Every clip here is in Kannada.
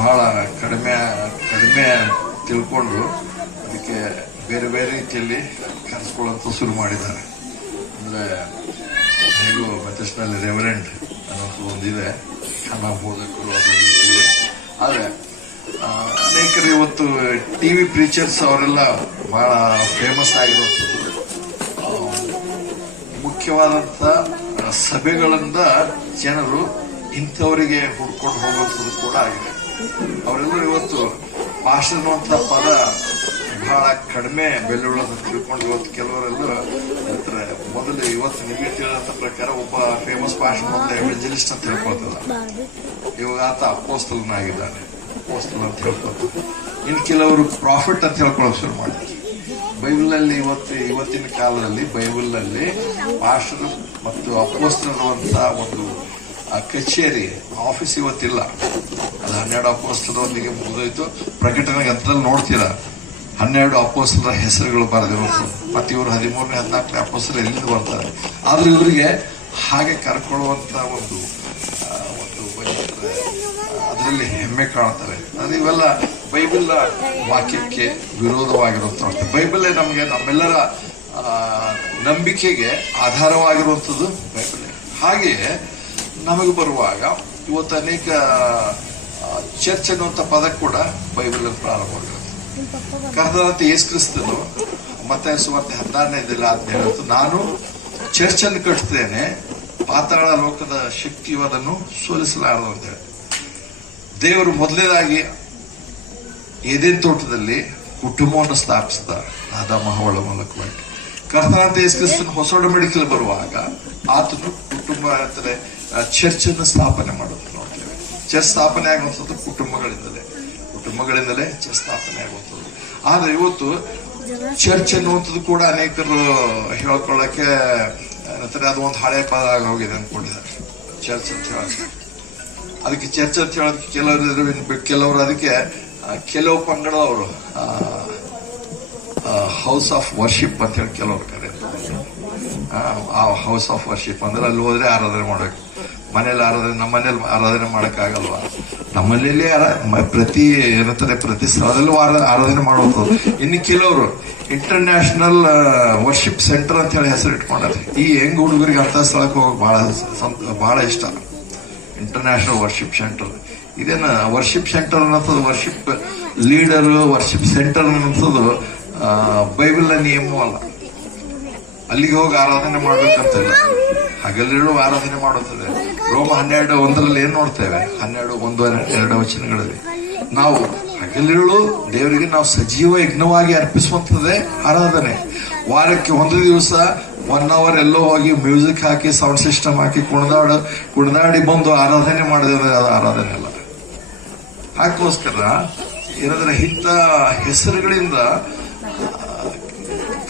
ಬಹಳ ಕಡಿಮೆ ಕಡಿಮೆ ತಿಳ್ಕೊಂಡು ಅದಕ್ಕೆ ಬೇರೆ ಬೇರೆ ರೀತಿಯಲ್ಲಿ ಕರೆಸ್ಕೊಳ್ಳೋಂತ ಶುರು ಮಾಡಿದ್ದಾರೆ. ಅಂದರೆ ಹೇಗೂ ಮೆಥಡಿಸ್ಟ್ನಲ್ಲಿ ರೆವರೆಂಡ್ ಅನ್ನೋದು ಒಂದಿದೆ, ಕನ್ನಡ ಬೋಧಕರು ಅದರ ರೀತಿಯಲ್ಲಿ. ಆದರೆ ಅನೇಕರು ಇವತ್ತು ಟಿವಿ ಪ್ರೀಚರ್ಸ್ ಅವರೆಲ್ಲ ಬಹಳ ಫೇಮಸ್ ಆಗಿರುವಂಥದ್ದು ಮುಖ್ಯವಾದಂಥ ಸಭೆಗಳಿಂದ ಜನರು ಇಂಥವರಿಗೆ ಹುಡ್ಕೊಂಡು ಹೋಗುವಂಥದ್ದು ಕೂಡ ಆಗಿದೆ. ಅವರೆಲ್ಲರೂ ಇವತ್ತು ಪಾಸ್ಟರ್ ಅನ್ನುವಂಥ ಪದ ಬಹಳ ಕಡಿಮೆ ಬೆಲೆಯುಳ್ಳದನ್ನು ತಿಳ್ಕೊಂಡು ಇವತ್ತು ಕೆಲವರೆಲ್ಲ ಹೇಳ್ತಾರೆ. ಮೊದಲು ಇವತ್ತು ನಿಮಗೆ ತಿಳಿದಂಥ ಪ್ರಕಾರ ಒಬ್ಬ ಫೇಮಸ್ ಪಾಸ್ಟರ್ ಮೊದಲು ಎವೆಂಜಲಿಸ್ಟ್ ಅಂತ ಹೇಳ್ಕೊಳ್ತದ, ಇವಾಗ ಆತ ಅಪೋಸ್ತಲನಾಗಿದ್ದಾನೆ, ಅಪೋಸ್ತಲ ಅಂತ ಹೇಳ್ಕೊಳ್ತಾರೆ. ಇನ್ನು ಕೆಲವರು ಪ್ರಾಫಿಟ್ ಅಂತ ಹೇಳ್ಕೊಳ್ಳೋಕೆ ಶುರು ಮಾಡಿದ್ದಾರೆ. ಬೈಬಲ್ನಲ್ಲಿ ಇವತ್ತಿನ ಕಾಲದಲ್ಲಿ ಬೈಬಲ್ನಲ್ಲಿ ಪಾಸ್ಟರ್ ಮತ್ತು ಅಪೋಸ್ತಲ ಅನ್ನುವಂಥ ಒಂದು ಕಚೇರಿ ಆಫೀಸ್ ಇವತ್ತಿಲ್ಲ. ಅದು 12 ಅಪೋಸ್ತಲರೊಂದಿಗೆ ಮುಗಿದೋಯ್ತು. ಪ್ರಕಟಣೆ ಗ್ರಂಥದಲ್ಲಿ ನೋಡ್ತೀರಾ 12 ಅಪೋಸ್ತಲರ ಹೆಸರುಗಳು ಬರೆದಿರೋದು. ಮತ್ತೆ ಇವರು 13ನೇ 14ನೇ ಅಪೋಸ್ತಲರು ಎಲ್ಲಿಂದ ಬರ್ತಾರೆ. ಆದ್ರೆ ಇವರಿಗೆ ಹಾಗೆ ಕರ್ಕೊಳ್ಳುವಂತ ಒಂದು ಅದರಲ್ಲಿ ಹೆಮ್ಮೆ ಕಾಣ್ತಾರೆ. ಅದು ಇವೆಲ್ಲ ಬೈಬಲ್ ವಾಕ್ಯಕ್ಕೆ ವಿರೋಧವಾಗಿರುವಂತ. ಬೈಬಲೇ ನಮಗೆ ನಮ್ಮೆಲ್ಲರ ನಂಬಿಕೆಗೆ ಆಧಾರವಾಗಿರುವಂಥದ್ದು ಬೈಬಲ್. ಹಾಗೆಯೇ ನಮಗೆ ಬರುವಾಗ ಇವತ್ತು ಅನೇಕ ಚರ್ಚ್ ಅನ್ನುವಂಥ ಪದ ಕೂಡ ಬೈಬಲ್ ಪ್ರಾರಂಭವಾಗಿರುತ್ತೆ. ಕರ್ತನಾದ ಯೇಸು ಕ್ರಿಸ್ತನು ಮತ್ತಾಯ ಸುವಾರ್ತೆ 16ನೇದಲ್ಲಿ ಆಜ್ಞೆ ಹೇಳುತ್ತೆ, ನಾನು ಚರ್ಚ್ ಅನ್ನು ಕಟ್ಟುತ್ತೇನೆ, ಪಾತಾಳ ಲೋಕದ ಶಕ್ತಿಯು ಅದನ್ನು ಸೋಲಿಸಲಾರದು ಅಂತ ಹೇಳಿ. ದೇವರು ಮೊದಲನೇದಾಗಿ ಏದೇನ್ ತೋಟದಲ್ಲಿ ಕುಟುಂಬವನ್ನು ಸ್ಥಾಪಿಸಿದ ಆದಾಮ ಹವ್ವಳ ಮೂಲಕವಾಗಿ. ಕರ್ತನಾದ ಯೇಸು ಕ್ರಿಸ್ತನ ಹೊಸ ಒಡಂಬಡಿಕೆಯಲ್ಲಿ ಬರುವಾಗ ಆತನು ಕುಟುಂಬ ಅಂದರೆ ಚರ್ಚ್ ಅನ್ನು ಸ್ಥಾಪನೆ ಮಾಡೋದು ನೋಡ್ತೇವೆ. ಚರ್ಚ್ ಸ್ಥಾಪನೆ ಆಗುವಂಥದ್ದು ಕುಟುಂಬಗಳಿಂದಲೇ ಚರ್ಚ್ ಸ್ಥಾಪನೆ ಆಗುವಂಥದ್ದು. ಆದ್ರೆ ಇವತ್ತು ಚರ್ಚ್ ಅನ್ನುವಂಥದ್ದು ಕೂಡ ಅನೇಕರು ಹೇಳ್ಕೊಳ್ಳಕ್ಕೆ ಏನಂತಾರೆ, ಅದು ಒಂದು ಹಳೆ ಪದ ಆಗಿ ಹೋಗಿದೆ ಅನ್ಕೊಂಡಿದ್ದಾರೆ ಚರ್ಚ್ ಅಂತ ಹೇಳೋದು. ಅದಕ್ಕೆ ಚರ್ಚ್ ಅಂತ ಹೇಳೋದಕ್ಕೆ ಕೆಲವರು ಅದಕ್ಕೆ ಕೆಲವು ಪಂಗಡದವರು ಹೌಸ್ ಆಫ್ ವರ್ಷಿಪ್ ಅಂತ ಹೇಳಿ ಕೆಲವರು ಕರೀತಾರೆ. ಆ ಹೌಸ್ ಆಫ್ ವರ್ಷಿಪ್ ಅಂದ್ರೆ ಅಲ್ಲಿ ಹೋದ್ರೆ ಆರಾಧನೆ ಮಾಡಬೇಕು. ಮನೇಲಿ ಆರಾಧನೆ, ನಮ್ಮ ಮನೇಲಿ ಆರಾಧನೆ ಮಾಡಕ್ಕಾಗಲ್ವಾ? ನಮ್ಮನೇಲಿ ಪ್ರತಿ ಸ್ಥಳದಲ್ಲೂ ಆರಾಧನೆ ಮಾಡುವಂಥದ್ದು. ಇನ್ನು ಕೆಲವರು ಇಂಟರ್ನ್ಯಾಷನಲ್ ವರ್ಷಿಪ್ ಸೆಂಟರ್ ಅಂತ ಹೇಳಿ ಹೆಸರು ಇಟ್ಕೊಂಡಾರೆ. ಈ ಹೆಂಗ್ ಹುಡುಗರಿಗೆ ಅಂತ ಸ್ಥಳಕ್ಕೆ ಹೋಗಿ ಬಹಳ ಇಷ್ಟ. ಇಂಟರ್ನ್ಯಾಷನಲ್ ವರ್ಷಿಪ್ ಸೆಂಟರ್ ಇದೇನು ವರ್ಷಿಪ್ ಸೆಂಟರ್ ಅನ್ನೋದು, ವರ್ಷಿಪ್ ಲೀಡರ್ ವರ್ಷಿಪ್ ಸೆಂಟರ್ ಅನ್ನೋದು ಬೈಬಲ್ ನಿಯಮವಲ್ಲ. ಅಲ್ಲಿಗೆ ಹೋಗಿ ಆರಾಧನೆ ಮಾಡ್ಬೇಕಂತಿಲ್ಲ, ಹಗಲಿರುಳು ಆರಾಧನೆ ಮಾಡುತ್ತದೆ. ರೋಮ 12:1 ಏನ್ ನೋಡ್ತೇವೆ? 12:1-2 ವಚನಗಳಲ್ಲಿ ನಾವು ಹಗಲಿರುಳು ದೇವರಿಗೆ ನಾವು ಸಜೀವ ಯಜ್ಞವಾಗಿ ಅರ್ಪಿಸುವಂಥದ್ದೇ ಆರಾಧನೆ. ವಾರಕ್ಕೆ ಒಂದು ದಿವಸ 1 hour ಎಲ್ಲೋ ಹೋಗಿ ಮ್ಯೂಸಿಕ್ ಹಾಕಿ ಸೌಂಡ್ ಸಿಸ್ಟಮ್ ಹಾಕಿ ಕುಣಿದಾಡಿ ಬಂದು ಆರಾಧನೆ ಮಾಡಿದ್ರೆ ಅದು ಆರಾಧನೆ ಅಲ್ಲ. ಹಾಕೋಸ್ಕರ ಏನಾದ್ರೆ ಇಂಥ ಹೆಸರುಗಳಿಂದ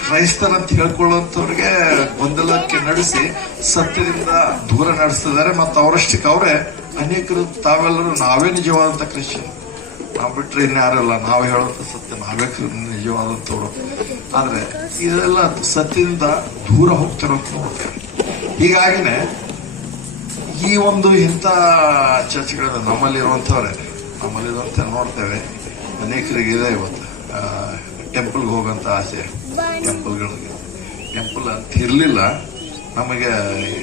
ಕ್ರೈಸ್ತರಂತ ಹೇಳ್ಕೊಳ್ಳುವಂಥವ್ರಿಗೆ ಗೊಂದಲಕ್ಕೆ ನಡೆಸಿ ಸತ್ಯದಿಂದ ದೂರ ನಡೆಸ್ತಿದ್ದಾರೆ. ಮತ್ತು ಅವರಷ್ಟಕ್ಕೆ ಅವರೇ ಅನೇಕರು ತಾವೆಲ್ಲರೂ ನಾವೇ ನಿಜವಾದಂಥ ಕ್ರಿಶ್ಚಿಯನ್, ನಾವು ಬಿಟ್ರೆ ಇನ್ಯಾರಲ್ಲ, ನಾವು ಹೇಳುವಂಥ ಸತ್ಯ ನಾವೇ ನಿಜವಾದಂಥವ್ರು. ಆದ್ರೆ ಇದೆಲ್ಲ ಸತ್ಯದಿಂದ ದೂರ ಹೋಗ್ತಿರೋದು ನೋಡ್ತೇವೆ. ಹೀಗಾಗಿನೇ ಈ ಒಂದು ಇಂಥ ಚರ್ಚ್ಗಳನ್ನ ನಮ್ಮಲ್ಲಿರುವಂತ ನೋಡ್ತೇವೆ. ಅನೇಕರಿಗೆ ಇದೆ ಇವತ್ತು ಟೆಂಪಲ್ಗೆ ಹೋಗಂತ ಆಸೆ. ಟೆಂಪಲ್ ಅಂತ ಇರ್ಲಿಲ್ಲ ನಮಗೆ.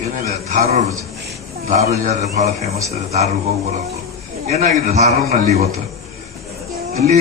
ಏನಿದೆ ಧಾರವಾಡ ಜಾತ್ರೆ ಬಹಳ ಫೇಮಸ್ ಇದೆ. ಧಾರವಾಡ ಹೋಗಿ ಬರೋದು ಏನಾಗಿದೆ ಧಾರವಾಡನಲ್ಲಿ ಇವತ್ತು ಅಲ್ಲಿ